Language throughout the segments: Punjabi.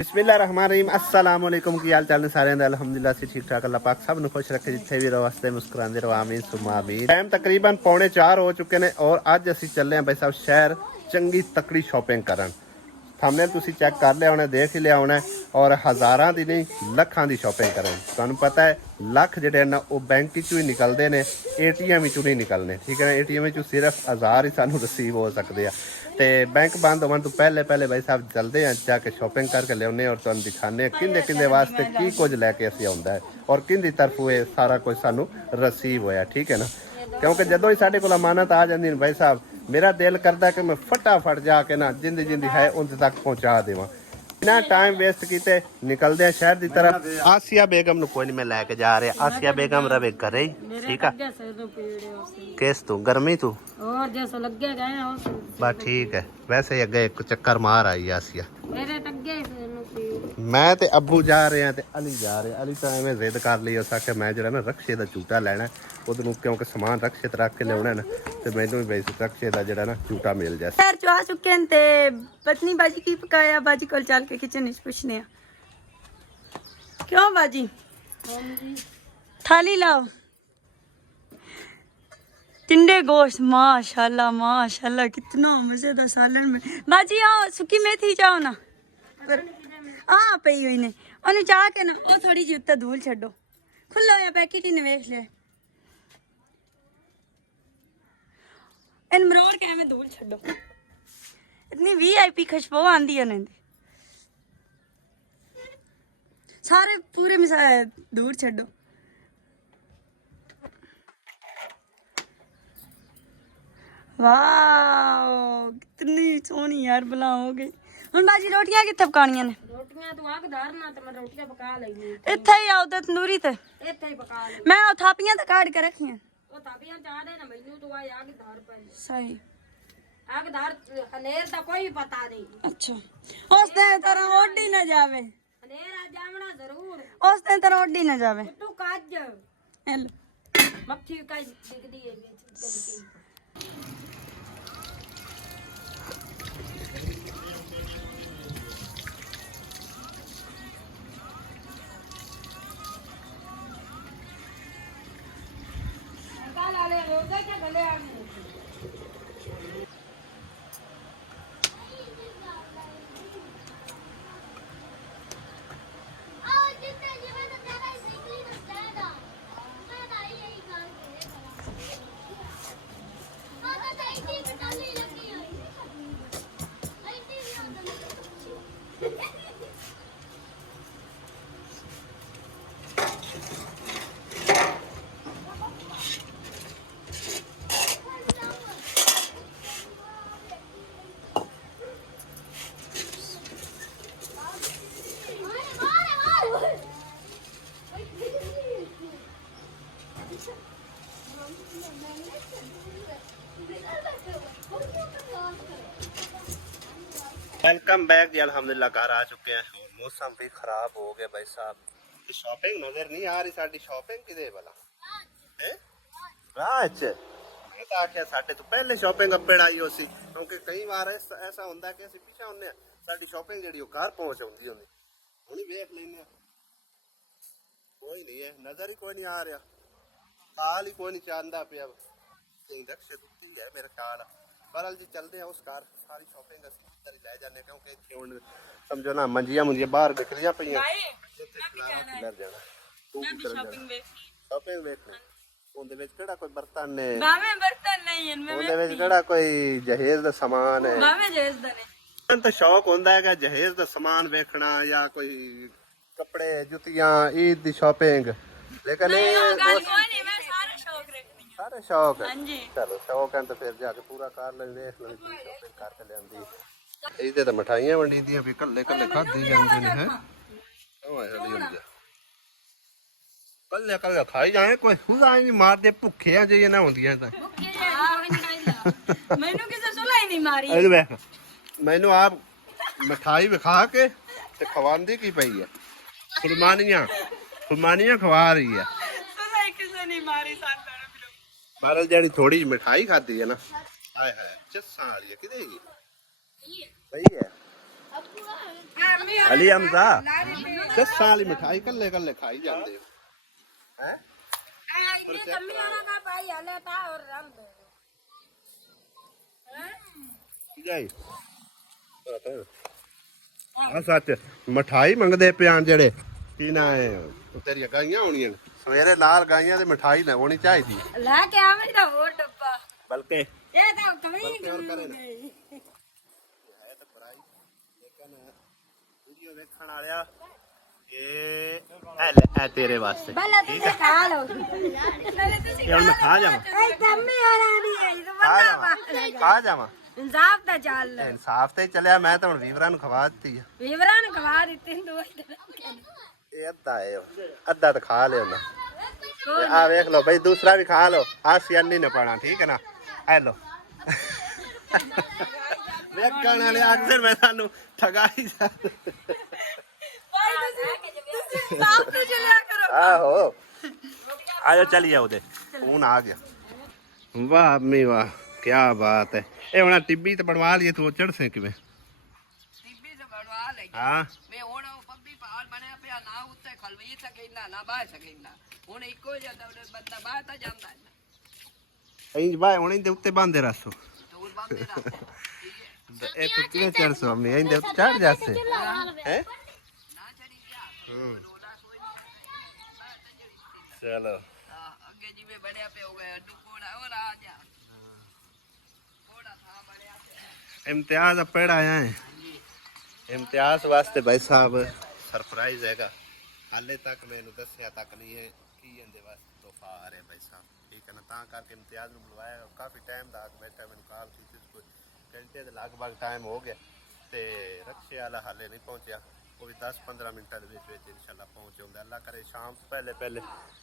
बिस्मिल्लाहिर्रहमानिर्रहीम अस्सलाम वालेकुम की हाल चाल ने सारे अल्हम्दुलिल्लाह से ठीक ठाक अल्लाह पाक सब खुश रखे जिथे भी रहो हंसते मुस्कुराते रहो आमीन सुम्मा आमीन। टाइम तकरीबन 3:45 हो चुके हैं और अज असी चले हैं भाई साहब शहर चंगी तकड़ी शॉपिंग करन। थंबनेल तुसी चेक कर लिया होना, देख ही लिया होना और हज़ारां दी नहीं लखां दी शॉपिंग करन। तुहानूं पता है लख जिहड़े ना वो बैंक चों ही निकलदे ने, ATM चों नहीं निकलने। ठीक है ना, ATM चों सिर्फ 1000 ही सानूं रिसीव हो सकते हैं। तो बैंक बंद होने तो पहले पहले भाई साहब चलते हैं जाके शॉपिंग करके लियाने और तुहानूं दिखाने किंदे किंदे वास्ते की कुछ लैके असीं आउंदा है और किंदी तरफों ये सारा कुछ सानूं रिसीव होया। ठीक है ना, क्योंकि जदों ही साडे कोल अमानत आ जांदी भाई साहब मेरा दिल करता कि मैं फटाफट जाके ना जिंदी जिंदी है उनके तक पहुँचा देवां। बिना टाइम वेस्ट किए निकलते हैं शहर की तरफ। आसिया बेगम नु कोई नहीं मैं लैके जा रहा। आसिया बेगम रवे घरे ही। ठीक है, किस तू गर्मी तू और जैसा लग गया बस ठीक है। वैसे ही अगे एक चक्कर मार आई आसिया। मेरे तक गए मैं ते अबू जा रहे हैं ते अली जा रहे हैं। अली तो एवं जिद कर ली उस आखे मैं जो ना रक्शे का झूटा लैना उधर क्योंकि समान रक्शे ते रख के लिया ना तो मैनू भी बस रक्शे का जो ना झूटा मिल जाए। शहर चो आ चुके हैं ते पत्नी बाजी की पकाया बाजी को चल के किचन विच पुछने आ। क्यों बाजी थाली लाओ। टिंडे गोश्त माशाल्लाह माशाल्लाह कितना मजेदार सालन में। बाजी आओ सुकी मेथी जाओ ना पर हाँ पई हुई ने ओनू चाह के ना ओ थोड़ी जी उत्ते धूल छड्डो खुला होया पैकेट ही ने वेख ले इन मरोड़ के में धूल छड्डो इतनी VIP खुशबू आंदी है ने सारे पूरे मिसाल दूर छड्डो। वाह कितनी सोहनी यार भला हो गई। हुन बाजी रोटियां कित्थे पकाणियां ने? रोटियां तू आग धार ना ते मैं रोटियां पका लई इत्थे ही आओ ते तंदूरी ते इत्थे ही पका ले। मैं ओ थापियां ते काट के रखियां ओ ताबियां चाह दे ना मैनू तू आ आग धार पर सही आग धार हनेर दा कोई पता नहीं। अच्छा उस दिन तरह ओडी ना जावे हनेर आ जावना जरूर उस दिन तरह ओडी ना जावे तू काज हेलो मक्खी का दिखदी है गलती। वेलकम बैक जी। अल्हम्दुलिल्लाह घर आ चुके हैं और मौसम भी खराब हो गया भाई साहब। तो शॉपिंग नजर नहीं आ रही साडी शॉपिंग किदे भला है राज। मैं तो आख्या साडे तो पहले शॉपिंग अब्बड़ आई होसी क्योंकि कई बार ऐसा होंदा है कि असि पीछे होने साडी शॉपिंग जेडी घर पहुंच आउंदी होंदी हुणी वेख लेने कोई नहीं है नजर ही कोई नहीं आ रहा हाल ही कोई नहीं चाहता पिया कहीं रक्शे दुखती है मेरा ख्याल। बहरहाल जी चलते हैं उस कार सारी शॉपिंग असी उधर ही ले जाने क्योंकि इत्थे हुण समझो ना मंजियां मुंजियां बाहर बिखरियां पईयां लग जाना तू की शॉपिंग वेखनी ਉਹਦੇ ਵਿੱਚ ਕਿਹੜਾ ਕੋਈ ਬਰਤਨ ਨੇ ਬਾਵੇਂ ਬਰਤਨ ਨਹੀਂ ਹਨ ਮੈਂ ਉਹਦੇ ਵਿੱਚ ਕਿਹੜਾ ਕੋਈ ਜਹੇਜ਼ ਦਾ ਸਮਾਨ ਹੈ ਬਾਵੇਂ ਜਹੇਜ਼ ਦਾ ਨਹੀਂ। ਮੈਨੂੰ ਤਾਂ ਸ਼ੌਕ ਹੁੰਦਾ ਹੈ ਕਿ ਜਹੇਜ਼ ਦਾ ਸਮਾਨ ਵੇਖਣਾ ਜਾਂ ਕੋਈ ਕੱਪੜੇ ਜੁੱਤੀਆਂ ਈਦ ਦੀ ਸ਼ਾਪਿੰਗ ਲੇਕਿਨ ਇਹ ਗੱਲ ਕੋਈ ਨਹੀਂ ਮੈਂ ਸਾਰੇ ਸ਼ੌਕ ਰੱਖਣੀ ਆ ਸਾਰੇ ਸ਼ੌਕ ਹਾਂਜੀ ਚਲੋ ਸ਼ੌਕ ਹੈ ਤਾਂ ਫਿਰ ਜਾ ਕੇ ਪੂਰਾ ਕਰ ਲੈ ਵੇਖ ਲੈ ਸ਼ਾਪਿੰਗ ਕਰਕੇ ਲਿਆਂਦੀ ਇਹਦੇ ਤਾਂ ਮਠਾਈਆਂ ਵੰਡੀ ਦੀਆਂ ਵੀ ਕੱਲੇ ਕੱਲੇ ਖਾਧੀ ਜਾਂਦੇ ਨੇ ਹੈ ਓਏ ਹਲੀ ਹੁੰਦੀ ਕੱਲੇ ਕੱਲੇ ਖਾਈ ਜਾਏ ਕੋਈ ਹੁਦਾ ਨਹੀਂ ਮਾਰਦੇ ਭੁੱਖੇ ਆ ਜੇ ਨਾ ਹੁੰਦੀਆਂ ਤਾਂ ਮੈਨੂੰ ਕਿਸੇ ਸੁਲਾਈ ਨਹੀਂ ਮਾਰੀ। ਇਹ ਵੇਖ ਮੈਨੂੰ ਆਪ ਮਠਾਈ ਵਿਖਾ ਕੇ ਤੇ ਖਵਾਉਂਦੀ ਕੀ ਪਈ ਹੈ ਫੁਰਮਾਨੀਆਂ ਖਵਾ ਰਹੀ ਹੈ ਸੁਲਾਈ ਕਿਸੇ ਨਹੀਂ ਮਾਰੀ ਸਾਡਾ ਮਾਰਲ ਜਿਹੜੀ ਥੋੜੀ ਜਿਹੀ ਮਿਠਾਈ ਖਾਧੀ ਹੈ ਨਾ ਹਾਏ ਹਾਏ ਚੱਸਾਂ ਵਾਲੀ ਹੈ ਕਿਤੇ ਸਹੀ ਹੈ ਅਲੀ ਹਮਜ਼ਾ ਸੱਸਾਂ ਵਾਲੀ ਮਠਾਈ ਕੱਲੇ ਕੱਲੇ ਖਾਈ ਜਾਂਦੇ ਹੋ ਹੈ ਜਾਈ ਆ ਸੱਚ ਮਠਾਈ ਮੰਗਦੇ ਪਿਆਨ ਜਿਹੜੇ ਕੀ ਨਾ ਤੇਰੀਆਂ ਗਾਈਆਂ ਹੋਣੀਆਂ ਸਵੇਰੇ ਨਾਲ ਗਾਈਆਂ ਦੀ ਮਠਾਈ ਨਾ ਹੋਣੀ ਚਾਹੀਦੀ ਲੈ ਕੇ ਆਵੇਂ ਤਾਂ ਹੋਰ ਡੱਬਾ ਬਲਕਿ ਇਹ ਤਾਂ ਕਮੀ ਵੀਡੀਓ ਵੇਖਣ ਵਾਲਿਆ ਇਹ ਤੇਰੇ ਵਾਸਤੇ ਬੱਲਾ ਤੁਸੀਂ ਖਾ ਲਓ ਇਹ ਹੁਣ ਮੈਂ ਖਾ ਜਾਵਾਂ ਇਹ ਕੰਮੀ ਹੋਣਾ ਨਹੀਂ ਹੈ ਇਹ ਬੰਦਾ ਖਾ ਜਾਵਾਂ ਇਨਸਾਫ ਦਾ ਚੱਲ ਇਨਸਾਫ ਤੇ ਚੱਲਿਆ ਮੈਂ ਤਾਂ ਹੁਣ ਵੀਵਰਾਂ ਨੂੰ ਖਵਾ ਦਿੱਤੀ ਆ ਵੀਵਰਾਂ ਨੂੰ ਖਵਾ ਦਿੱਤੀ ਦੋ ਇਹ ਅੱਧਾ ਤਾਂ ਖਾ ਲਿਓ ਨਾ ਆ ਵੇਖ ਲਓ ਭਾਈ ਦੂਸਰਾ ਵੀ ਖਾ ਲਓ ਆ ਸਿਆਨੀ ਨਾ ਪਾਣਾ ਠੀਕ ਹੈ ਨਾ ਐ ਲਓ ਵੇਖਣ ਵਾਲੇ ਅਕਸਰ ਮੈਂ ਤੁਹਾਨੂੰ ਠਗਾਈ ਜਾਂਦੇ ਇਨਸਾਫ ਤੇ ਚੱਲਿਆ ਕਰੋ ਆਹੋ ਆਜੋ ਚਲੀ ਜਾਓ ਦੇ ਫੋਨ ਆ ਗਿਆ ਵਾਹ ਅੰਮੀ ਵਾਹ ਕੀ ਬਾਤ ਹੈ ਇਹ ਹੁਣ ਟਿੱਬੀ ਤੇ ਬਣਵਾ ਲਈਏ ਤੂੰ ਚੜ ਸੇ ਕਿਵੇਂ ਟਿੱਬੀ ਤੇ ਬਣਵਾ ਲਈ ਹਾਂ ਮੈਂ ਹੁਣ ਉਹ ਪੱਬੀ ਪਹਾੜ ਬਣਿਆ ਪਿਆ ਨਾ ਉੱਤੇ ਖਲਵੀ ਸਕੇਂਦਾ ਨਾ ਬਾਹ ਸਕੇਂਦਾ ਹੁਣ ਇੱਕੋ ਜਿਹਾ ਬੰਦਾ ਬਾਹ ਤਾਂ ਜਾਂਦਾ ਇੰਜ ਬਾਈ ਹੁਣ ਇਹਦੇ ਉੱਤੇ ਬੰਦੇ ਰਸੋ ਟੂਲ ਬੰਦੇ ਦਾ ਇਹ ਤੂੰ ਕਿਵੇਂ ਚੜ ਸੋ ਅੰਮੀ ਇਹਦੇ ਉੱਤੇ ਚੜ ਜਾਸੇ ਹੈ ਨਾ ਚੜੀ ਗਿਆ ਰੋਦਾ ਸੋਈ ਚਲੋ ਅੱਗੇ ਜਿਵੇਂ ਬਣਿਆ ਪਿਆ ਹੋ ਗਿਆ ਅੱਡੂ ਕੋੜਾ ਹੋਰ ਆ ਜਾ ਕੋੜਾ ਥਾ ਬਣਿਆ ਪਿਆ ਇਮਤਿਆਜ਼ ਪੜ ਆਇਆ ਹੈ ਇਮਤਿਆਜ਼ ਵਾਸਤੇ ਭਾਈ ਸਾਹਿਬ ਸਰਪ੍ਰਾਈਜ਼ ਹੈਗਾ ਹਾਲੇ ਤੱਕ ਮੈਨੂੰ ਦੱਸਿਆ ਤੱਕ ਨਹੀਂ ਹੈ ਕੀ ਇਹਦੇ ਵਾਸਤੇ ਤੋਹਫਾ ਆ ਰਿਹਾ ਭਾਈ ਸਾਹਿਬ ਠੀਕ ਹੈ ਨਾ ਤਾਂ ਕਰਕੇ ਇਮਤਿਆਜ਼ ਨੂੰ ਬੁਲਵਾਇਆ ਕਾਫੀ ਟਾਈਮ ਦਾ ਬੈਠਾ ਮੈਨੂੰ ਕਾਲ ਕੀਤੀ ਕੋਈ ਘੰਟੇ ਦੇ ਲਗਭਗ ਟਾਈਮ ਹੋ ਗਿਆ ਤੇ ਰਕਸ਼ੇ ਵਾਲਾ ਹਾਲੇ ਨਹੀਂ ਪਹੁੰਚਿਆ ਉਹ ਵੀ 10-15 ਮਿੰਟਾਂ ਦੇ ਵਿੱਚ ਇਨਸ਼ਾਅੱਲਾ ਪਹੁੰਚ ਜਾਂਦਾ ਅੱਲਾ ਕਰੇ ਸ਼ਾਮ ਤੋਂ ਪਹਿਲੇ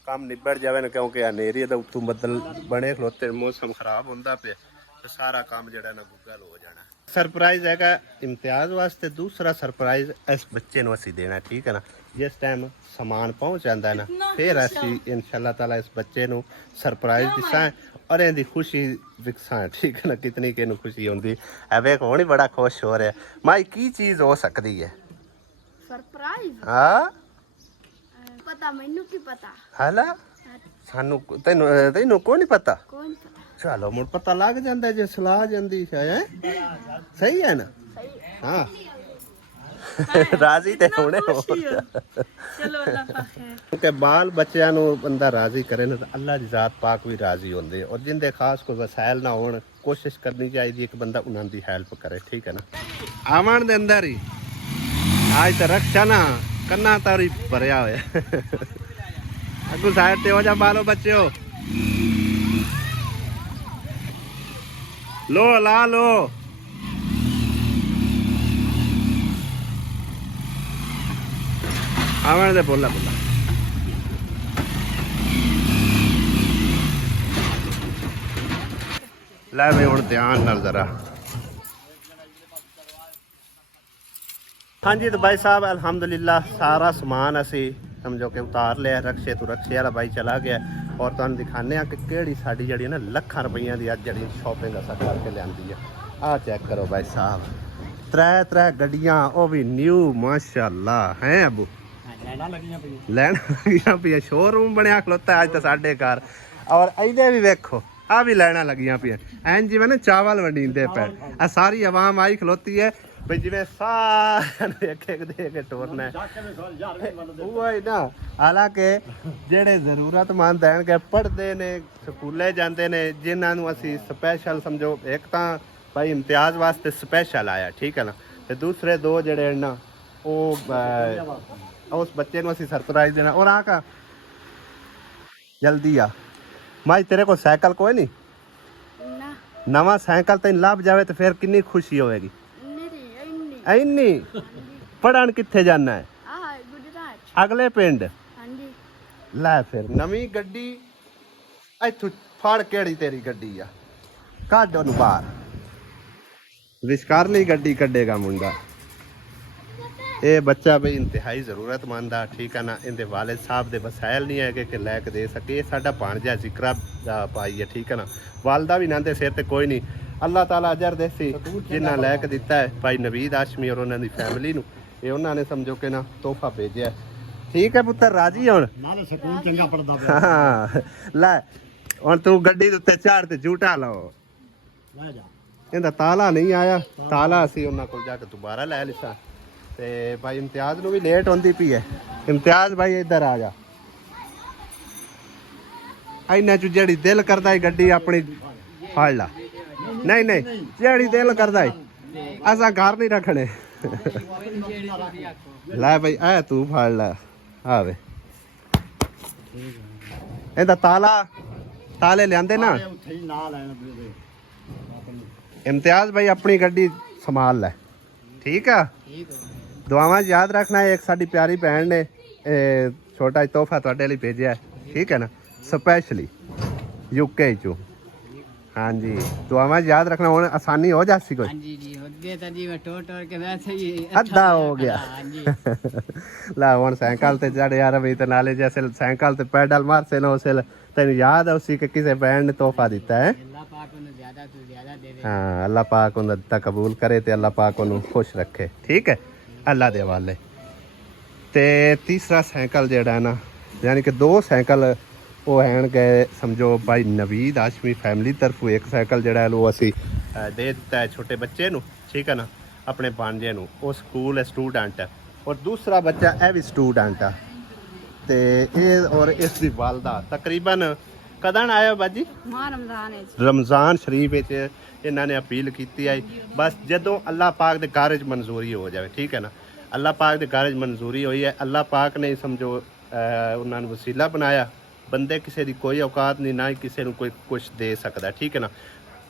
ਕੰਮ ਨਿਬੜ ਜਾਵੇ ਨਾ ਕਿਉਂਕਿ ਹਨੇਰੀ ਦਾ ਉੱਤੋਂ ਬੱਦਲ ਬਣੇ ਖਲੋਤੇ ਮੌਸਮ ਖਰਾਬ ਹੁੰਦਾ ਪਿਆ ਤੇ ਸਾਰਾ ਕੰਮ ਜਿਹੜਾ ਨਾ ਗੁੱਗਲ ਹੋ ਜਾਣਾ ਸਰਪ੍ਰਾਈਜ਼ ਹੈਗਾ ਇਮਤਿਆਜ਼ ਵਾਸਤੇ ਦੂਸਰਾ ਸਰਪ੍ਰਾਈਜ਼ ਇਸ ਬੱਚੇ ਨੂੰ ਅਸੀਂ ਦੇਣਾ ਠੀਕ ਹੈ ਨਾ ਜਿਸ ਟਾਈਮ ਸਮਾਨ ਪਹੁੰਚ ਜਾਂਦਾ ਨਾ ਫਿਰ ਅਸੀਂ ਇਨਸ਼ਾਅੱਲਾ ਤਾਲਾ ਇਸ ਬੱਚੇ ਨੂੰ ਸਰਪ੍ਰਾਈਜ਼ ਦਿਸਾਂ ਔਰ ਇਹਦੀ ਖੁਸ਼ੀ ਵਿਖਸਾਂ ਠੀਕ ਹੈ ਨਾ ਕਿਤਨੀ ਕਿ ਇਹਨੂੰ ਖੁਸ਼ੀ ਹੁੰਦੀ ਐ ਵੇਖ ਹੁਣ ਹੀ ਬੜਾ ਖੁਸ਼ ਹੋ ਰਿਹਾ ਮਾਈ ਕੀ ਚੀਜ਼ ਹੋ ਸਕਦੀ ਹੈ ਸਰਪ੍ਰਾਈਜ਼ ਹਾਂ ਪਤਾ ਮੈਨੂੰ ਕੀ ਪਤਾ ਹਾਲਾ ਸਾਨੂੰ ਤੈਨੂੰ ਕੋਈ ਨਹੀਂ ਪਤਾ ਕੌਣ ਪਤਾ ਚਲੋ ਮੁੜ ਪਤਾ ਲੱਗ ਜਾਂਦਾ ਜੇ ਸਲਾਹ ਜਾਂਦੀ ਹੈ ਸਹੀ ਹੈ ਨਾ ਹਾਂ ਰਾਜ਼ੀ ਤੇ ਹੋਣੇ ਹੋ ਚਲੋ ਅੱਲਾ ਪਾਕ ਕਿ ਬਾਲ ਬੱਚਿਆਂ ਨੂੰ ਬੰਦਾ ਰਾਜ਼ੀ ਕਰੇ ਨਾ ਤਾਂ ਅੱਲਾ ਦੀ ਜ਼ਾਤ ਪਾਕ ਵੀ ਰਾਜ਼ੀ ਹੁੰਦੇ ਔਰ ਜਿੰਦੇ ਖਾਸ ਕੋਈ ਵਸਾਇਲ ਨਾ ਹੋਣ ਕੋਸ਼ਿਸ਼ ਕਰਨੀ ਚਾਹੀਦੀ ਹੈ ਕਿ ਬੰਦਾ ਉਹਨਾਂ ਦੀ ਹੈਲਪ ਕਰੇ ਠੀਕ ਹੈ ਨਾ ਆਵਣ ਦੇ ਅੰਦਰ ਹੀ ਅੱਜ ਤਾਂ ਰਕਸ਼ਾ ਨਾ ਕੰਨਾ ਤਾਰੀ ਭਰਿਆ ਹੋਇਆ ਅੱਗੂ ਸਾਈਡ ਤੇ ਹੋ ਜਾ ਬਾਲੋ ਬੱਚਿਓ लो ला लो आवन दे बोला बोला लै मैं हुण ध्यान नाल जरा हाँ जी तो भाई साहब अल्हम्दुलिल्लाह सारा समान असी समझो कि उतार लिया रक्शे तो रक्शे वाला भाई चला गया और तुहानूं दिखाने कि किहड़ी साडी जिहड़ी ना लखां रुपईयां दी अज जिहड़ी शॉपिंग असां करके लिआंदी है आ चेक करो भाई साहब त्रै गड्डियां ओ भी न्यू माशाअल्लाह हैं अबू लैना लगियां पियां शोरूम बनया खलोता अज तो साडे घर और इहदे भी वेखो आ भी लैना लगियां पियां एन जिवें ना चावल वंडींदे पे आ सारी आवाम आई खलोती है बई जिवें सारे एक दे के टोरना है ना हालांकि जेड़े जरूरतमंद हैं कि पढ़ते ने स्कूले जाते ने जिन्होंने असी स्पैशल समझो एक तो भाई इम्तियाज वास्ते स्पैशल आया ठीक है ना ते दूसरे दो जेड़े ना उस बच्चे को असी सरप्राइज देना और आका जल्दी आ माई तेरे को साइकिल कोई नहीं ना नवा साइकिल तेन लभ जाए तो फिर कितनी खुशी होएगी इन्नी पढ़न किथे जाना है गुजरात अगले पिंड हाँ जी लै फिर नवी गड्डी इथों फड़ केड़ी तेरी गड्डी आ कढ ओनू बाहर विशकारली गड्डी कड्डेगा मुंडा ये बच्चा भाई इंतहाई जरूरतमंद आ ठीक है ना इनके वालिद साहब दे वसायल नहीं है कि लैके दे सके ये साडा भाणजा जिक्रा दा भाई है ठीक है ना वालदा भी ना दे सिर ते कोई नहीं ਅੱਲਾਹ ਤਾਲਾ ਅਜਰ ਦੇਸੀ ਜਿਨ੍ਹਾਂ ਲੈ ਕੇ ਦਿੱਤਾ ਹੈ ਭਾਈ ਨਵੀਦ ਹਾਸ਼ਮੀ ਔਰ ਉਹਨਾਂ ਦੀ ਫੈਮਿਲੀ ਨੂੰ, ਇਹ ਉਹਨਾਂ ਨੇ ਸਮਝੋ ਕਿ ਨਾ ਤੋਹਫਾ ਭੇਜਿਆ। ਠੀਕ ਹੈ ਪੁੱਤਰ, ਰਾਜੀ ਹੁਣ? ਨਾਲੇ ਸਕੂਲ ਚੰਗਾ ਪੜਦਾ ਪਿਆ। ਹਾਂ ਲੈ ਹੁਣ ਤੂੰ ਗੱਡੀ ਦੇ ਉੱਤੇ ਚੜ੍ਹ ਤੇ ਝੂਟਾ ਲਾਓ। ਲੈ ਜਾ। ਇਹਦਾ ਤਾਲਾ ਨਹੀਂ ਆਇਆ, ਤਾਲਾ ਅਸੀਂ ਉਹਨਾਂ ਕੋਲ ਜਾ ਕੇ ਦੁਬਾਰਾ ਲੈ ਲਿਆ। ਤੇ ਭਾਈ ਇਮਤਿਆਜ਼ ਨੂੰ ਵੀ ਲੇਟ ਹੁੰਦੀ ਪਈ ਹੈ। ਇਮਤਿਆਜ਼ ਭਾਈ ਇੱਧਰ ਆ ਜਾ। ਇਹਨਾਂ ਚ ਜਿਹੜੀ ਦਿਲ ਕਰਦਾ ਹੈ ਗੱਡੀ ਆਪਣੀ ਫੜ ਲਾ। ਨਹੀਂ ਨਹੀਂ, ਜਿਹੜੀ ਦਿਲ ਕਰਦਾ ਹੈ ਅਸਾਂ ਘਰ ਨਹੀਂ ਰੱਖਣੇ। ਲੈ ਭਾਈ ਐ ਤੂੰ ਫੜ ਲੈ। ਆਵੇ ਇਹਦਾ ਤਾਲੇ ਲਿਆਂਦੇ ਨਾ। ਉੱਥੇ ਹੀ ਨਾਲ ਲੈਣ ਦੇ। ਇਮਤਿਆਜ਼ ਭਾਈ ਆਪਣੀ ਗੱਡੀ ਸੰਭਾਲ ਲੈ, ਠੀਕ ਆ? ਦੁਆਵਾਂ 'ਚ ਯਾਦ ਰੱਖਣਾ। ਇੱਕ ਸਾਡੀ ਪਿਆਰੀ ਭੈਣ ਨੇ ਇਹ ਛੋਟਾ ਜਿਹਾ ਤੋਹਫਾ ਤੁਹਾਡੇ ਲਈ ਭੇਜਿਆ, ਠੀਕ ਹੈ ਨਾ, ਸਪੈਸ਼ਲੀ UK ਚੋਂ। ਹਾਂਜੀ ਦੁਆਵਾਂ 'ਚ ਯਾਦ ਰੱਖਣਾ। ਹੁਣ ਆਸਾਨੀ ਹੋ ਜਾਸੀ ਕੋਈ? जी जी होते तो जी मैं टोट के वैसे ही ਅੱਧਾ ਹੋ ਗਿਆ। हाँ जी ਲੈ ਹੁਣ ਸਾਈਕਲ ਤੇ ਚੜ ਯਾਰ ਵੀ ਤੇ ਨਾਲੇ ਜੈਸੇ ਸਾਈਕਲ ਤੇ ਪੈਡਲ ਮਾਰਸੇ ਨਾ ਉਸੇ ਤੈਨੂੰ ਯਾਦ ਹੈ ਉਸੇ ਕਿ ਕਿਸੇ ਭੈਣ ਨੇ ਤੋਹਫਾ ਦਿੱਤਾ ਹੈ। अल्लाह पाक उन्हें ज्यादा तो ज्यादा दे दे। ਹਾਂ ਅੱਲਾਹ ਪਾਕ ਉਹਦਾ ਦਿੱਤਾ ਕਬੂਲ ਕਰੇ ਤੇ ਅੱਲਾਹ ਪਾਕ ਉਹਨੂੰ ਖੁਸ਼ ਰੱਖੇ, ਠੀਕ ਹੈ? ਅੱਲਾਹ ਦੇ ਹਵਾਲੇ। ਤੇ ਤੀਸਰਾ ਸਾਈਕਲ ਜਿਹੜਾ ਹੈ ਨਾ, ਯਾਨੀ ਕਿ 2 ਸਾਈਕਲ ਉਹ ਹੈਣ ਗਏ ਸਮਝੋ ਭਾਈ ਨਵੀਦ ਹਾਸ਼ਮੀ ਫੈਮਿਲੀ ਤਰਫੋਂ। ਇੱਕ ਸਾਈਕਲ ਜਿਹੜਾ ਹੈ ਉਹ ਅਸੀਂ ਦੇ ਦਿੱਤਾ ਹੈ ਛੋਟੇ ਬੱਚੇ ਨੂੰ, ਠੀਕ ਹੈ ਨਾ, ਆਪਣੇ ਭਾਂਜੇ ਨੂੰ। ਉਹ ਸਕੂਲ ਸਟੂਡੈਂਟ ਹੈ ਔਰ ਦੂਸਰਾ ਬੱਚਾ ਇਹ ਵੀ ਸਟੂਡੈਂਟ ਆ। ਤੇ ਇਹ ਔਰ ਇਸ ਦੀ ਵਾਲਦਾ ਤਕਰੀਬਨ ਕਦੋਂ ਆਇਆ ਬਾਜੀ? ਮਾਂ ਰਮਜ਼ਾਨ ਹੈ ਰਮਜ਼ਾਨ ਸ਼ਰੀਫ ਵਿੱਚ ਇਹਨਾਂ ਨੇ ਅਪੀਲ ਕੀਤੀ ਹੈ ਬਸ ਜਦੋਂ ਅੱਲਾਹ ਪਾਕ ਦੇ ਘਰ 'ਚ ਮਨਜ਼ੂਰੀ ਹੋ ਜਾਵੇ, ਠੀਕ ਹੈ ਨਾ। ਅੱਲਾਹ ਪਾਕ ਦੇ ਘਰ 'ਚ ਮਨਜ਼ੂਰੀ ਹੋਈ ਹੈ, ਅੱਲਾਹ ਪਾਕ ਨੇ ਸਮਝੋ ਉਹਨਾਂ ਨੂੰ ਵਸੀਲਾ ਬਣਾਇਆ। ਬੰਦੇ ਕਿਸੇ ਦੀ ਕੋਈ ਔਕਾਤ ਨਹੀਂ, ਨਾ ਹੀ ਕਿਸੇ ਨੂੰ ਕੋਈ ਕੁਛ ਦੇ ਸਕਦਾ, ਠੀਕ ਹੈ ਨਾ।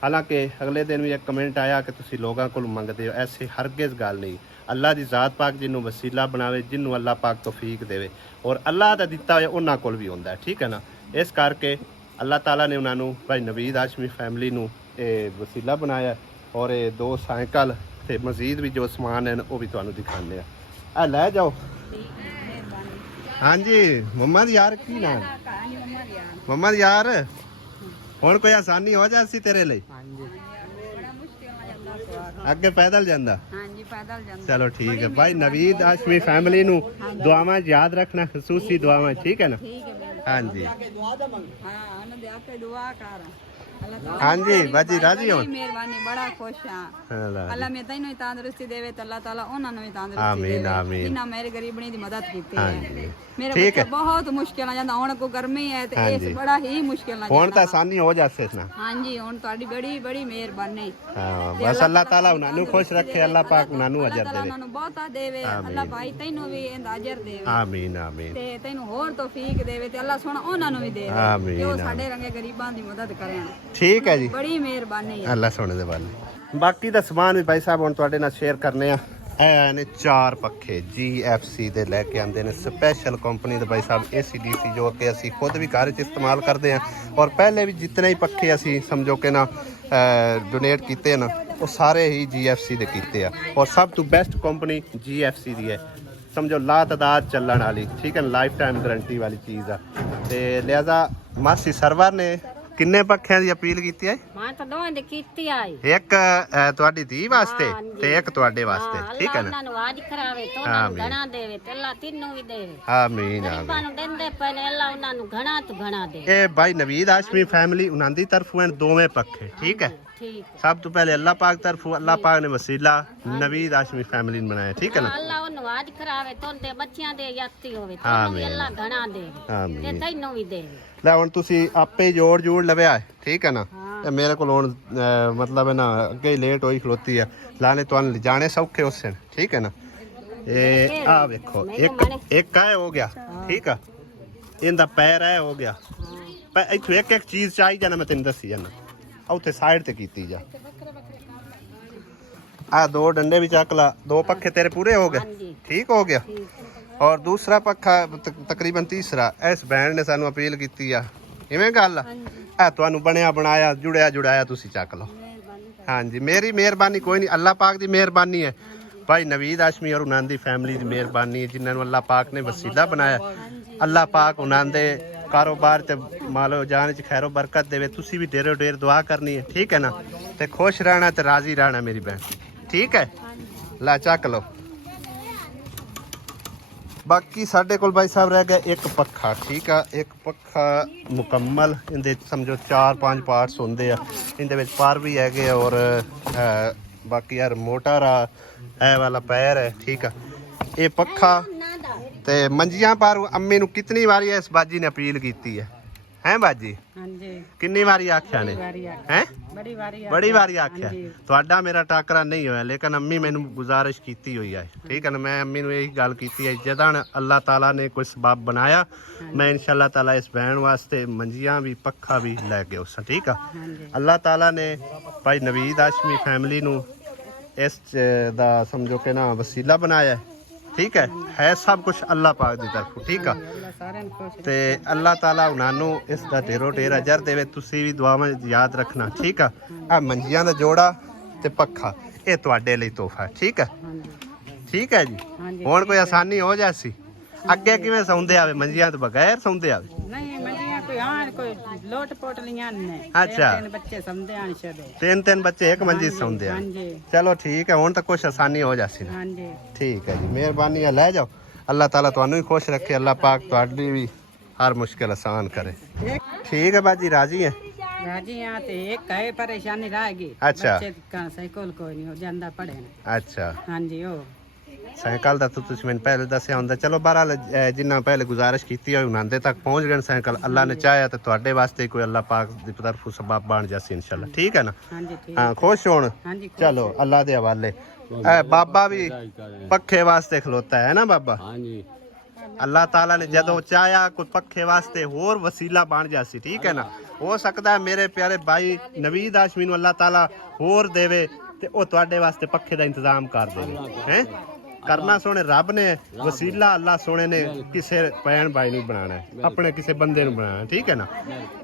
ਹਾਲਾਂਕਿ ਅਗਲੇ ਦਿਨ ਵੀ ਇੱਕ ਕਮੈਂਟ ਆਇਆ ਕਿ ਤੁਸੀਂ ਲੋਕਾਂ ਕੋਲ ਮੰਗਦੇ ਹੋ, ਐਸੀ ਹਰਗਿਜ਼ ਗੱਲ ਨਹੀਂ। ਅੱਲਾਹ ਦੀ ਜ਼ਾਤ ਪਾਕ ਜਿਹਨੂੰ ਵਸੀਲਾ ਬਣਾਵੇ, ਜਿਹਨੂੰ ਅੱਲਾਹ ਪਾਕ ਤੌਫੀਕ ਦੇਵੇ, ਔਰ ਅੱਲਾਹ ਦਾ ਦਿੱਤਾ ਹੋਇਆ ਉਹਨਾਂ ਕੋਲ ਵੀ ਹੁੰਦਾ, ਠੀਕ ਹੈ ਨਾ। ਇਸ ਕਰਕੇ ਅੱਲਾਹ ਤਾਲਾ ਨੇ ਉਹਨਾਂ ਨੂੰ ਭਾਈ ਨਵੀਦ ਹਾਸ਼ਮੀ ਫੈਮਿਲੀ ਨੂੰ ਇਹ ਵਸੀਲਾ ਬਣਾਇਆ। ਔਰ ਇਹ 2 ਸਾਈਕਲ ਤੇ ਮਜ਼ੀਦ ਵੀ ਜੋ ਸਮਾਨ ਹਨ ਉਹ ਵੀ ਤੁਹਾਨੂੰ ਦਿਖਾਉਂਦੇ ਆ ਲੈ ਜਾਓ। ਹਾਂਜੀ ਮੁਹੰਮਦ ਯਾਰ ਕੀ ਨਾਮ? ਮੁਹੰਮਦ ਯਾਰ ਹੁਣ ਕੋਈ ਆਸਾਨੀ ਹੋ ਜਾਸੀ ਤੇਰੇ ਲਈ? ਅੱਗੇ ਪੈਦਲ ਜਾਂਦਾ? ਹਾਂਜੀ ਪੈਦਲ ਜਾਂਦਾ। ਚਲੋ ਠੀਕ ਹੈ ਭਾਈ ਨਵੀਦ ਹਾਸ਼ਮੀ ਫੈਮਿਲੀ ਨੂੰ ਦੁਆਵਾਂ ਯਾਦ ਰੱਖਣਾ, ਖਸੂਸੀ ਦੁਆਵਾਂ, ਠੀਕ ਹੈ ਨਾ? ਹਾਂਜੀ ਹਾਂ ਉਹਨਾਂ ਦੇ ਆਪੇ ਦੁਆ ਕਰ। ਹਾਂਜੀ ਬਾਜੀ ਰਾਜੀ ਹੋਣ? ਮਿਹਰਬਾਨੀ, ਬੜਾ ਖੁਸ਼ ਹਾਂ। ਅੱਲਾ ਮੈਂ ਤੈਨੂੰ ਤੰਦਰੁਸਤੀ ਦੇਵੇ ਤੇ ਅੱਲਾਹ ਤਾਲਾ ਉਹਨਾਂ ਨੂੰ ਵੀ ਤੰਦਰੁਸਤੀ ਆਮੀਨ ਦੇਵੇ ਆਮੀਨ। ਜਿਨ੍ਹਾਂ ਮੇਰੇ ਗਰੀਬਣੀ ਦੀ ਮਦਦ ਕੀਤੀ ਹਾਂਜੀ ਹੈ। ਮੇਰਾ ਠੀਕ ਬੱਚਾ ਹੈ। ਬਹੁਤ ਮੁਸ਼ਕਿਲ ਨਾਲ ਜਾਂਦਾ, ਹੁਣ ਕੋ ਗਰਮੀ ਹੈ ਤੇ ਹਾਂਜੀ। ਇਸ ਬੜਾ ਹੀ ਮੁਸ਼ਕਿਲ ਨਾਲ ਹੁਣ ਜਾਂਦਾ। ਤਾਂ ਆਸਾਨੀ ਹੋ ਜਾਸੇ ਨਾ। ਹਾਂਜੀ ਹੁਣ ਤੁਹਾਡੀ ਬੜੀ ਬੜੀ ਮਿਹਰਬਾਨੀ। ਹਾਂ ਬਸ ਅੱਲਾਹ ਤਾਲਾ ਉਹਨਾਂ ਨੂੰ ਖੁਸ਼ ਰੱਖੇ, ਅੱਲਾਹ ਪਾਕ ਉਹਨਾਂ ਨੂੰ ਅਜਰ ਦੇਵੇ। ਉਹਨਾਂ ਨੂੰ ਬਹੁਤਾ ਦੇਵੇ, ਅੱਲਾਹ ਭਾਈ ਤੈਨੂੰ ਵੀ ਇਹਦਾ ਅਜਰ ਦੇਵੇ ਆਮੀਨ ਆਮੀਨ। ਤੇ ਤੈਨੂੰ ਹੋਰ ਤੌਫੀਕ ਦੇਵੇ ਤੇ ਅੱਲਾਹ ਸੁਣ ਉਹਨਾਂ ਨੂੰ ਵੀ ਦੇਵੇ ਆਮੀਨ, ਕਿ ਉਹ ਆਮੀਨ। ਸਾਡੇ ਰੰਗੇ ਗਰੀਬਾਂ ਦੀ ਮਦਦ ਕਰਨ। ਠੀਕ ਹੈ ਜੀ, ਬੜੀ ਮਿਹਰਬਾਨੀ ਹੈ। ਅੱਲਾਹ ਸੋਹਣੇ ਦੇ ਵਾਲੇ। ਬਾਕੀ ਦਾ ਸਮਾਨ ਵੀ ਭਾਈ ਸਾਹਿਬ ਹੁਣ ਤੁਹਾਡੇ ਨਾਲ ਸ਼ੇਅਰ ਕਰਨੇ ਆ। ਇਹ ਆਏ ਨੇ 4 ਪੱਖੇ GFC ਦੇ ਲੈ ਕੇ ਆਂਦੇ ਨੇ, ਸਪੈਸ਼ਲ ਕੰਪਨੀ ਦੇ ਭਾਈ ਸਾਹਿਬ ACDC, ਜੋ ਕਿ ਅਸੀਂ ਖੁਦ ਵੀ ਘਰ 'ਚ ਇਸਤੇਮਾਲ ਕਰਦੇ ਆ। ਔਰ ਪਹਿਲੇ ਵੀ ਜਿਤਨੇ ਹੀ ਪੱਖੇ ਅਸੀਂ ਸਮਝੋ ਕਿ ਨਾ ਡੋਨੇਟ ਕੀਤੇ ਨਾ, ਉਹ ਸਾਰੇ ਹੀ GFC ਦੇ ਕੀਤੇ ਆ। ਔਰ ਸਭ ਤੋਂ ਬੈਸਟ ਕੰਪਨੀ GFC ਦੀ ਹੈ, ਸਮਝੋ ਲਾ ਤਦਾਦ ਚੱਲਣ ਵਾਲੀ, ਠੀਕ ਹੈ, ਲਾਈਫ ਟਾਈਮ ਗਰੰਟੀ ਵਾਲੀ ਚੀਜ਼ ਆ। ਤੇ ਲਿਹਾਜ਼ਾ ਮਾਸੀ ਸਰਵਰ ਨੇ ਕਿੰਨੇ ਪੱਖਿਆਂ ਦੀ ਅਪੀਲ ਕੀਤੀ ਹੈ? ਮੈਂ ਤਾਂ ਦੋਵਾਂ ਦੀ ਕੀਤੀ ਆਈ। ਇੱਕ ਤੁਹਾਡੀ ਧੀ ਵਾਸਤੇ ਤੇ ਇੱਕ ਤੁਹਾਡੇ ਵਾਸਤੇ, ਠੀਕ ਹੈ ਨਾ? ਉਹਨਾਂ ਨੂੰ ਆਜ ਕਰਾਵੇ ਤੇ ਉਹਨਾਂ ਨੂੰ ਘਣਾ ਦੇਵੇ ਤੇ ਅੱਲਾਹ ਤਿੰਨੋਂ ਵੀ ਦੇਵੇ। ਆਮੀਨ ਆਮੀਨ। ਗਰੀਬਾਂ ਨੂੰ ਦਿੰਦੇ ਪਏ ਨੇ, ਅੱਲਾਹ ਉਹਨਾਂ ਨੂੰ ਘਣਾ ਤੋਂ ਘਣਾ ਦੇ। ਇਹ ਭਾਈ ਨਵੀਦ ਹਾਸ਼ਮੀ ਫੈਮਿਲੀ ਉਹਨਾਂ ਦੀ ਤਰਫੋਂ ਹਨ ਦੋਵੇਂ ਪੱਖੇ, ਠੀਕ ਹੈ? ਠੀਕ ਸਭ ਤੋਂ ਪਹਿਲੇ ਅੱਲਾਹ ਪਾਕ ਤਰਫੋਂ, ਅੱਲਾਹ ਪਾਕ ਨੇ ਵਸੀਲਾ ਨਵੀਦ ਹਾਸ਼ਮੀ ਫੈਮਿਲੀ ਨੂੰ ਬਣਾਇਆ, ਠੀਕ ਹੈ ਨਾ? ਅੱਲਾਹ ਉਹਨੂੰ ਆਜ ਕਰਾਵੇ ਤੇ ਉਹਦੇ ਬੱਚਿਆਂ ਦੇ ਯਾਤੀ ਹੋਵੇ ਤੇ ਆਮੀਨ। ਅੱਲਾਹ ਘਣਾ ਦੇਵੇ ਤੇ ਆਮੀਨ। ਤੈਨੂੰ ਵੀ ਦੇਵੇ। ਲੈ ਹੁਣ ਤੁਸੀਂ ਆਪੇ ਜੋੜ ਲਵਿਆ, ਠੀਕ ਹੈ ਨਾ? ਤੇ ਮੇਰੇ ਕੋਲ ਹੁਣ ਮਤਲਬ ਹੈ ਨਾ ਅੱਗੇ ਹੀ ਲੇਟ ਹੋਈ ਖਲੋਤੀ ਹੈ, ਲਾਣੇ ਤੁਹਾਨੂੰ ਲਿਜਾਣੇ ਸੌਖੇ ਉਸੇ, ਠੀਕ ਹੈ ਨਾ? ਇਹ ਆ ਵੇਖੋ, ਇੱਕ ਆ ਹੋ ਗਿਆ, ਠੀਕ ਆ? ਇਹਦਾ ਪੈਰ ਹੈ ਹੋ ਗਿਆ। ਇੱਥੋਂ ਇੱਕ ਇੱਕ ਚੀਜ਼ ਚਾਹੀ ਜਾਣਾ, ਮੈਂ ਤੈਨੂੰ ਦੱਸੀ ਜਾਣਾ। ਉੱਥੇ ਸਾਈਡ ਤੇ ਕੀਤੀ ਜਾ। ਆ 2 ਡੰਡੇ ਵੀ ਚੱਕ ਲਾ, 2 ਪੱਖੇ ਤੇਰੇ ਪੂਰੇ ਹੋ ਗਏ, ਠੀਕ ਹੋ ਗਿਆ। ਔਰ ਦੂਸਰਾ ਪੱਖਾ ਤਕਰੀਬਨ ਤੀਸਰਾ ਇਸ ਬੈਂਡ ਨੇ ਸਾਨੂੰ ਅਪੀਲ ਕੀਤੀ ਆ, ਇਵੇਂ ਗੱਲ ਆ? ਇਹ ਤੁਹਾਨੂੰ ਬਣਿਆ ਬਣਾਇਆ ਜੁੜਿਆ ਤੁਸੀਂ ਚੱਕ ਲਓ। ਹਾਂਜੀ ਮੇਰੀ ਮਿਹਰਬਾਨੀ ਕੋਈ ਨਹੀਂ, ਅੱਲਾਹ ਪਾਕ ਦੀ ਮਿਹਰਬਾਨੀ ਹੈ। ਭਾਈ ਨਵੀਦ ਹਾਸ਼ਮੀ ਔਰ ਉਹਨਾਂ ਦੀ ਫੈਮਿਲੀ ਦੀ ਮਿਹਰਬਾਨੀ ਹੈ, ਜਿਨ੍ਹਾਂ ਨੂੰ ਅੱਲਾਹ ਪਾਕ ਨੇ ਵਸੀਲਾ ਬਣਾਇਆ। ਅੱਲਾਹ ਪਾਕ ਉਹਨਾਂ ਦੇ ਕਾਰੋਬਾਰ ਤੇ ਮਾਲੋ ਜਾਨ ਚ ਖੈਰੋ ਬਰਕਤ ਦੇਵੇ। ਤੁਸੀਂ ਵੀ ਢੇਰੋ ਢੇਰ ਦੁਆ ਕਰਨੀ ਹੈ, ਠੀਕ ਹੈ ਨਾ, ਤੇ ਖੁਸ਼ ਰਹਿਣਾ ਤੇ ਰਾਜ਼ੀ ਰਹਿਣਾ ਮੇਰੀ ਭੈਣ, ਠੀਕ ਹੈ। ਲੈ ਚੱਕ ਲਓ। ਬਾਕੀ ਸਾਡੇ ਕੋਲ ਭਾਈ ਸਾਹਿਬ ਰਹਿ ਗਿਆ ਇੱਕ ਪੱਖਾ, ਠੀਕ ਆ। ਇੱਕ ਪੱਖਾ ਮੁਕੰਮਲ, ਇਹਦੇ ਸਮਝੋ 4-5 ਪਾਰਟਸ ਹੁੰਦੇ ਆ। ਇਹਦੇ ਵਿੱਚ ਪਰ ਵੀ ਹੈਗੇ ਔਰ ਬਾਕੀ ਯਾਰ ਮੋਟਰ ਆ, ਇਹ ਵਾਲਾ ਪੈਰ ਹੈ, ਠੀਕ ਆ। ਇਹ ਪੱਖਾ ਤੇ ਮੰਜੀਆਂ ਪਰ ਅੰਮੀ ਨੂੰ ਕਿਤਨੀ ਵਾਰੀ ਇਸ ਬਾਜੀ ਨੇ ਅਪੀਲ ਕੀਤੀ ਹੈ ਬਾਜੀ? ਹਾਂਜੀ ਕਿੰਨੀ ਵਾਰੀ ਆਖਿਆ ਨੇ ਹੈ? ਬੜੀ ਵਾਰੀ ਆਖਿਆ। ਤੁਹਾਡਾ ਮੇਰਾ ਟਾਕਰਾ ਨਹੀਂ ਹੋਇਆ, ਲੇਕਿਨ ਅੰਮੀ ਮੈਨੂੰ ਗੁਜ਼ਾਰਿਸ਼ ਕੀਤੀ ਹੋਈ ਹੈ, ਠੀਕ ਹੈ ਨਾ। ਮੈਂ ਅੰਮੀ ਨੂੰ ਇਹੀ ਗੱਲ ਕੀਤੀ ਹੈ, ਜਦੋਂ ਅੱਲਾਹ ਤਾਲਾ ਨੇ ਕੋਈ ਸਬਬ ਬਣਾਇਆ, ਮੈਂ ਇਨਸ਼ਾਅੱਲਾ ਤਾਲਾ ਇਸ ਬਹਿਣ ਵਾਸਤੇ ਮੰਜੀਆਂ ਵੀ ਪੱਖਾ ਵੀ ਲੈ ਕੇ ਉਸ, ਠੀਕ ਆ। ਅੱਲਾਹ ਤਾਲਾ ਨੇ ਭਾਈ ਨਵੀਦ ਹਾਸ਼ਮੀ ਫੈਮਿਲੀ ਨੂੰ ਇਸ ਦਾ ਸਮਝੋ ਕਿ ਨਾ ਵਸੀਲਾ ਬਣਾਇਆ, ਠੀਕ ਹੈ ਸਭ ਕੁਝ ਅੱਲਾਹ ਪਾਕ ਦੀ ਤਰਫੋਂ, ਠੀਕ ਆ। ਤੇ ਅੱਲਾਹ ਤਾਲਾ ਉਹਨਾਂ ਨੂੰ ਇਸ ਦਾ ਢੇਰੋ ਢੇਰ ਅਜਰ ਦੇਵੇ। ਤੁਸੀਂ ਵੀ ਦੁਆਵਾਂ ਯਾਦ ਰੱਖਣਾ, ਠੀਕ ਆ। ਆ ਮੰਜੀਆਂ ਦਾ ਜੋੜਾ ਤੇ ਪੱਖਾ ਇਹ ਤੁਹਾਡੇ ਲਈ ਤੋਹਫਾ ਹੈ, ਠੀਕ ਹੈ, ਠੀਕ ਹੈ ਜੀ। ਹੁਣ ਕੋਈ ਆਸਾਨੀ ਹੋ ਜਾਸੀ, ਅੱਗੇ ਕਿਵੇਂ ਸੌਂਦੇ ਆਵੇ? ਮੰਜੀਆਂ ਤੋਂ ਬਗੈਰ ਸੌਂਦੇ ਆਵੇ? ਨਹੀਂ ਮੰਜੀਆਂ ਕੋਈ ਲੋਟ ਪੋਟ ਲੀਆਂ ਨੇ। ਅੱਛਾ, ਤਿੰਨ ਬੱਚੇ ਸੌਂਦੇ ਆਣ ਛੜੇ, ਤਿੰਨ ਬੱਚੇ ਇੱਕ ਮੰਜੀ ਸੌਂਦੇ ਆ। ਹਾਂਜੀ ਚਲੋ ਠੀਕ ਹੈ, ਹੁਣ ਤਾਂ ਕੁਛ ਆਸਾਨੀ ਹੋ ਜਾਸੀ ਨਾ। ਹਾਂਜੀ ਠੀਕ ਹੈ ਜੀ, ਮਿਹਰਬਾਨੀ ਹੈ, ਲੈ ਜਾਓ। ਅੱਲਾਹ ਤਾਲਾ ਤੁਹਾਨੂੰ ਵੀ ਖੁਸ਼ ਰੱਖੇ, ਅੱਲਾਹ ਪਾਕ ਤੁਹਾਡੀ ਵੀ ਹਰ ਮੁਸ਼ਕਿਲ ਆਸਾਨ करे। ठीक है बाजी, राजी है? राजी यहाँ ते एक है परेशानी रहेगी। अच्छा। बच्चे का साइकिल कोई नहीं हो ਜਾਂਦਾ ਪੜੇ ਨੇ। अच्छा, ਹਾਂਜੀ ਉਹ ਸਾਈਕਲ ਦਾ ਤੁਸੀਂ ਮੈਨੂੰ ਪਹਿਲੇ ਦੱਸਿਆ ਹੁੰਦਾ। ਚਲੋ ਬਹਰਾਲ ਜਿੰਨਾ ਪਹਿਲੇ ਗੁਜ਼ਾਰਿਸ਼ ਕੀਤੀ ਹੋਈ ਉਹਨਾਂ ਦੇ ਤੱਕ ਪਹੁੰਚ ਗਏ ਸਾਈਕਲ। ਅੱਲਾ ਨੇ ਚਾਹਿਆ ਤੇ ਤੁਹਾਡੇ ਵਾਸਤੇ ਕੋਈ ਅੱਲਾ ਪਾਕ ਦੀ ਤਰਫੋਂ ਸਬਬ ਬਣ ਜਾਸੀ ਇਨਸ਼ਾਅੱਲਾ, ਠੀਕ ਹੈ ਨਾ। ਹਾਂਜੀ ਠੀਕ। ਹਾਂ ਖੁਸ਼ ਹੋਣ। ਹਾਂਜੀ ਚਲੋ ਅੱਲਾ ਦੇ ਹਵਾਲੇ। ਬਾਬਾ ਵੀ ਪੱਖੇ ਵਾਸਤੇ ਖਲੋਤਾ ਹੈ ਨਾ ਬਾਬਾ? ਹਾਂਜੀ। ਅੱਲਾਹ ਤਾਲਾ ਨੇ ਜਦੋਂ ਚਾਹਿਆ ਕੋਈ ਪੱਖੇ ਵਾਸਤੇ ਹੋਰ ਵਸੀਲਾ ਬਣ ਜਾਸੀ, ਠੀਕ ਹੈ ਨਾ। ਹੋ ਸਕਦਾ ਹੈ ਮੇਰੇ ਪਿਆਰੇ ਭਾਈ ਨਵੀਦ ਹਾਸ਼ਮੀ ਨੂੰ ਅੱਲਾਹ ਤਾਲਾ ਹੋਰ ਦੇਵੇ ਤੇ ਉਹ ਤੁਹਾਡੇ ਵਾਸਤੇ ਪੱਖੇ ਦਾ ਇੰਤਜ਼ਾਮ ਕਰ ਦੇਵੇ, ਹੈ। ਕਰਨਾ ਸੋਹਣੇ ਰੱਬ ਨੇ, ਵਸੀਲਾ ਅੱਲਾਹ ਸੋਹਣੇ ਨੇ ਕਿਸੇ ਭੈਣ ਭਾਈ ਨੂੰ ਬਣਾਉਣਾ, ਆਪਣੇ ਕਿਸੇ ਬੰਦੇ ਨੂੰ ਬਣਾਉਣਾ, ਠੀਕ ਹੈ ਨਾ।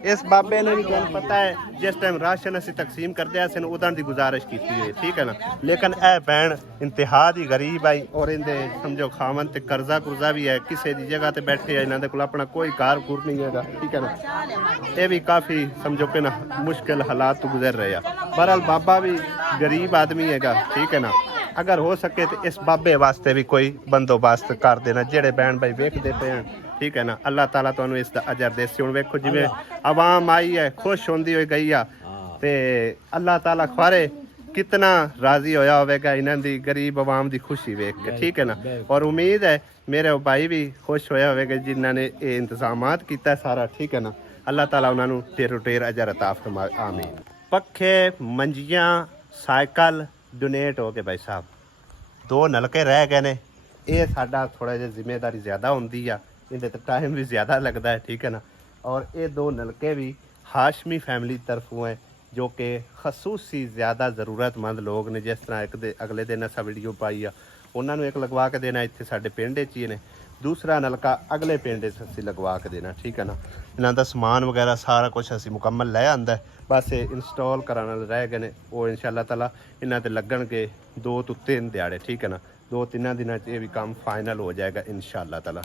ਇਸ ਬਾਬੇ ਨੇ ਵੀ ਤੁਹਾਨੂੰ ਪਤਾ ਹੈ ਜਿਸ ਟਾਈਮ ਰਾਸ਼ਨ ਅਸੀਂ ਤਕਸੀਮ ਕਰਦੇ ਆ ਸਨ ਉਦੋਂ ਦੀ ਗੁਜ਼ਾਰਿਸ਼ ਕੀਤੀ ਹੋਈ, ਠੀਕ ਹੈ ਨਾ। ਲੇਕਿਨ ਇਹ ਭੈਣ ਇੰਤਹਾ ਦੀ ਗਰੀਬ ਆਈ ਔਰ ਇਹਦੇ ਸਮਝੋ ਖਾਵਨ ਤੇ ਕਰਜ਼ਾ ਕੁਰਜ਼ਾ ਵੀ ਹੈ, ਕਿਸੇ ਦੀ ਜਗ੍ਹਾ ਤੇ ਬੈਠੇ ਆ, ਇਹਨਾਂ ਦੇ ਕੋਲ ਆਪਣਾ ਕੋਈ ਘਰ ਘੁਰ ਨਹੀਂ ਹੈਗਾ, ਠੀਕ ਹੈ ਨਾ। ਇਹ ਵੀ ਕਾਫੀ ਸਮਝੋ ਕਿ ਨਾ ਮੁਸ਼ਕਿਲ ਹਾਲਾਤ ਤੋਂ ਗੁਜ਼ਰ ਰਹੇ ਆ। ਬਹਰਹਾਲ ਬਾਬਾ ਵੀ ਗਰੀਬ ਆਦਮੀ ਹੈਗਾ, ਠੀਕ ਹੈ ਨਾ। अगर हो सके तो इस बाबे वास्ते भी कोई बंदोबस्त कर देना जेड़े बहन भाई वेखते पे हैं, ठीक है ना। अल्लाह ताला तुहानू इसका अजर देसी। हुण वेखो जिवें आवाम आई है खुश होंदी होई गई आ ते अल्लाह ताला खवारे कितना राजी होया होवेगा इन्हां दी गरीब आवाम दी खुशी वेख के, ठीक है ना। और उम्मीद है मेरे भाई भी खुश होया होवेगा जिन्हां ने ये इंतजामात कीता सारा, ठीक है ना। अल्लाह ताला उन्हां नू ढेरो ढेर अजर अता फरमाए, आमीन। पक्खे मंजियां साइकिल डोनेट हो गए भाई साहब। 2 नलके रह गए ने, ये साडा थोड़ा जिहा जिम्मेदारी ज़्यादा होंदी आ, इहदे ते टाइम भी ज़्यादा लगता है, ठीक है ना। और ये 2 नलके भी हाशमी फैमिली तरफों है जो कि खसूसी ज़्यादा ज़रूरतमंद लोग ने। जिस तरह एक अगले दिन असा वीडियो पाई आ, उन्होंने एक लगवा के देना इत्थे साडे पिंड च ही ने, दूसरा नलका अगले पिंड च असीं लगवा के देना, ठीक है ना। इन्हां दा समान वगैरह सारा कुछ असीं मुकम्मल लै आंदा है, बस इंस्टॉल कराने रह गए ने। वो इंशाअल्लाह ताला इन्हां ते लगणगे 2 ਤੋਂ 3 ਦਿਹਾੜੇ, ठीक है ना। 2-3 दिनां च ये भी काम फाइनल हो जाएगा इंशाअल्लाह ताला।